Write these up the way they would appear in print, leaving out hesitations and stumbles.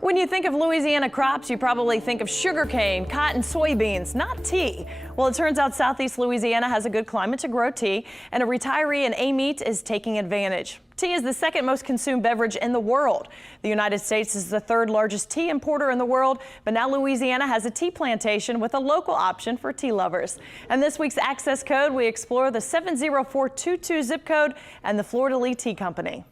When you think of Louisiana crops, you probably think of sugarcane, cotton, soybeans, not tea. Well, it turns out Southeast Louisiana has a good climate to grow tea, and a retiree in Amite is taking advantage. Tea is the second most consumed beverage in the world. The United States is the third largest tea importer in the world, but now Louisiana has a tea plantation with a local option for tea lovers. And this week's Access Code, we explore the 70422 zip code and the Fleur-de-Lis Tea Company.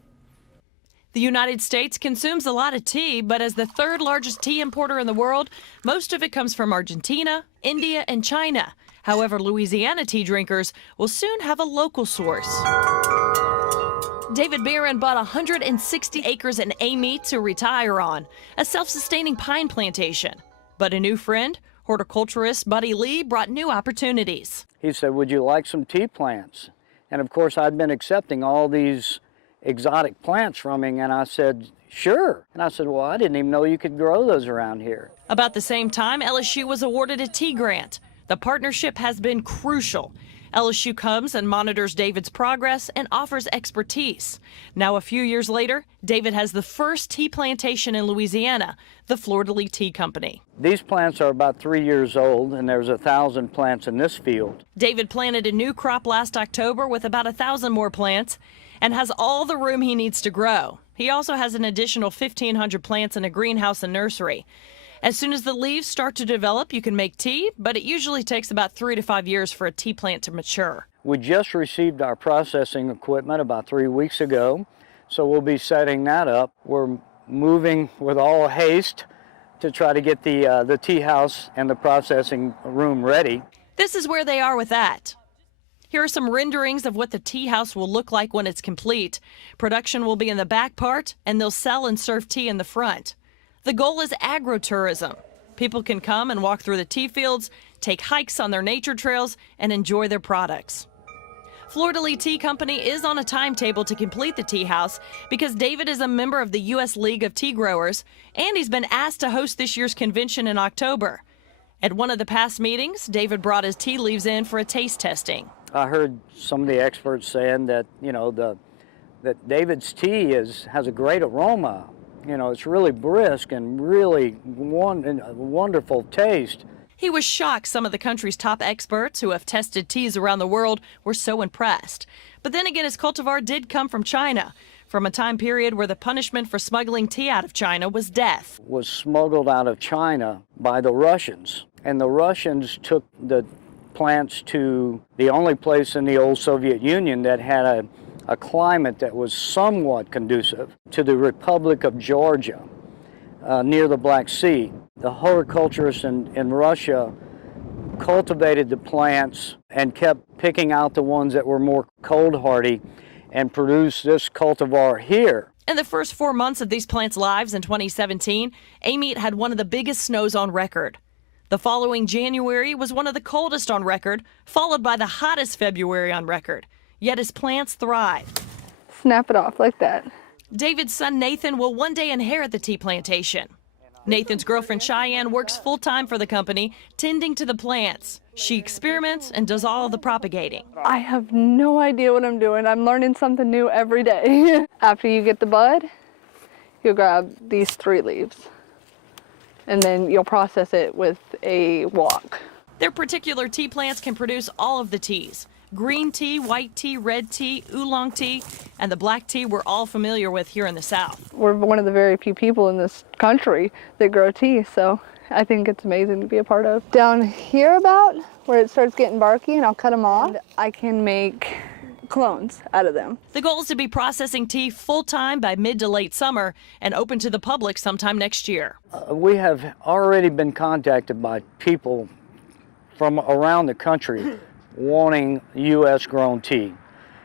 The United States consumes a lot of tea, but as the third largest tea importer in the world, most of it comes from Argentina, India, and China. However, Louisiana tea drinkers will soon have a local source. David Barron bought 160 acres in Amite to retire on, a self-sustaining pine plantation. But a new friend, horticulturist Buddy Lee, brought new opportunities. He said, "Would you like some tea plants?" And of course, I'd been accepting all these exotic plants from him, and I said, "Sure." And I said, "Well, I didn't even know you could grow those around here." About the same time, LSU was awarded a tea grant. The partnership has been crucial. LSU comes and monitors David's progress and offers expertise. Now, a few years later, David has the first tea plantation in Louisiana, the Fleur-de-Lis Tea Company. These plants are about 3 years old, and there's 1,000 plants in this field. David planted a new crop last October with about 1,000 more plants and has all the room he needs to grow. He also has an additional 1,500 plants in a greenhouse and nursery. As soon as the leaves start to develop, you can make tea, but it usually takes about 3 to 5 years for a tea plant to mature. We just received our processing equipment about 3 weeks ago, so we'll be setting that up. We're moving with all haste to try to get the tea house and the processing room ready. This is where they are with that. Here are some renderings of what the tea house will look like when it's complete. Production will be in the back part, and they'll sell and serve tea in the front. The goal is agritourism. People can come and walk through the tea fields, take hikes on their nature trails, and enjoy their products. Fleur-de-Lis Tea Company is on a timetable to complete the tea house because David is a member of the U.S. League of Tea Growers, and he's been asked to host this year's convention in October. At one of the past meetings, David brought his tea leaves in for a taste testing. I heard some of the experts saying that, that David's tea has a great aroma. It's really brisk and really wonderful taste. He was shocked some of the country's top experts who have tested teas around the world were so impressed. But then again, his cultivar did come from China, from a time period where the punishment for smuggling tea out of China was death. Was smuggled out of China by the Russians, and the Russians took the plants to the only place in the old Soviet Union that had a climate that was somewhat conducive to the Republic of Georgia near the Black Sea. The horticulturists in Russia cultivated the plants and kept picking out the ones that were more cold hardy and produced this cultivar here. In the first 4 months of these plants' lives in 2017, Amite had one of the biggest snows on record. The following January was one of the coldest on record, followed by the hottest February on record. Yet his plants thrive. Snap it off like that. David's son Nathan will one day inherit the tea plantation. Nathan's girlfriend Cheyenne works full-time for the company, tending to the plants. She experiments and does all the propagating. I have no idea what I'm doing. I'm learning something new every day. After you get the bud, you'll grab these 3 leaves, and then you'll process it with a wok. Their particular tea plants can produce all of the teas. Green tea, white tea, red tea, oolong tea, and the black tea we're all familiar with here in the South. We're one of the very few people in this country that grow tea, so I think it's amazing to be a part of. Down here about where it starts getting barky, and I'll cut them off, I can make clones out of them. The goal is to be processing tea full-time by mid to late summer and open to the public sometime next year. We have already been contacted by people from around the country wanting U.S. grown tea,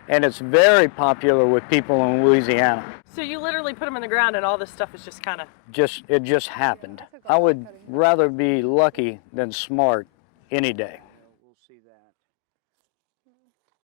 and it's very popular with people in Louisiana. So you literally put them in the ground and all this stuff is just kind of... It just happened. I would rather be lucky than smart any day.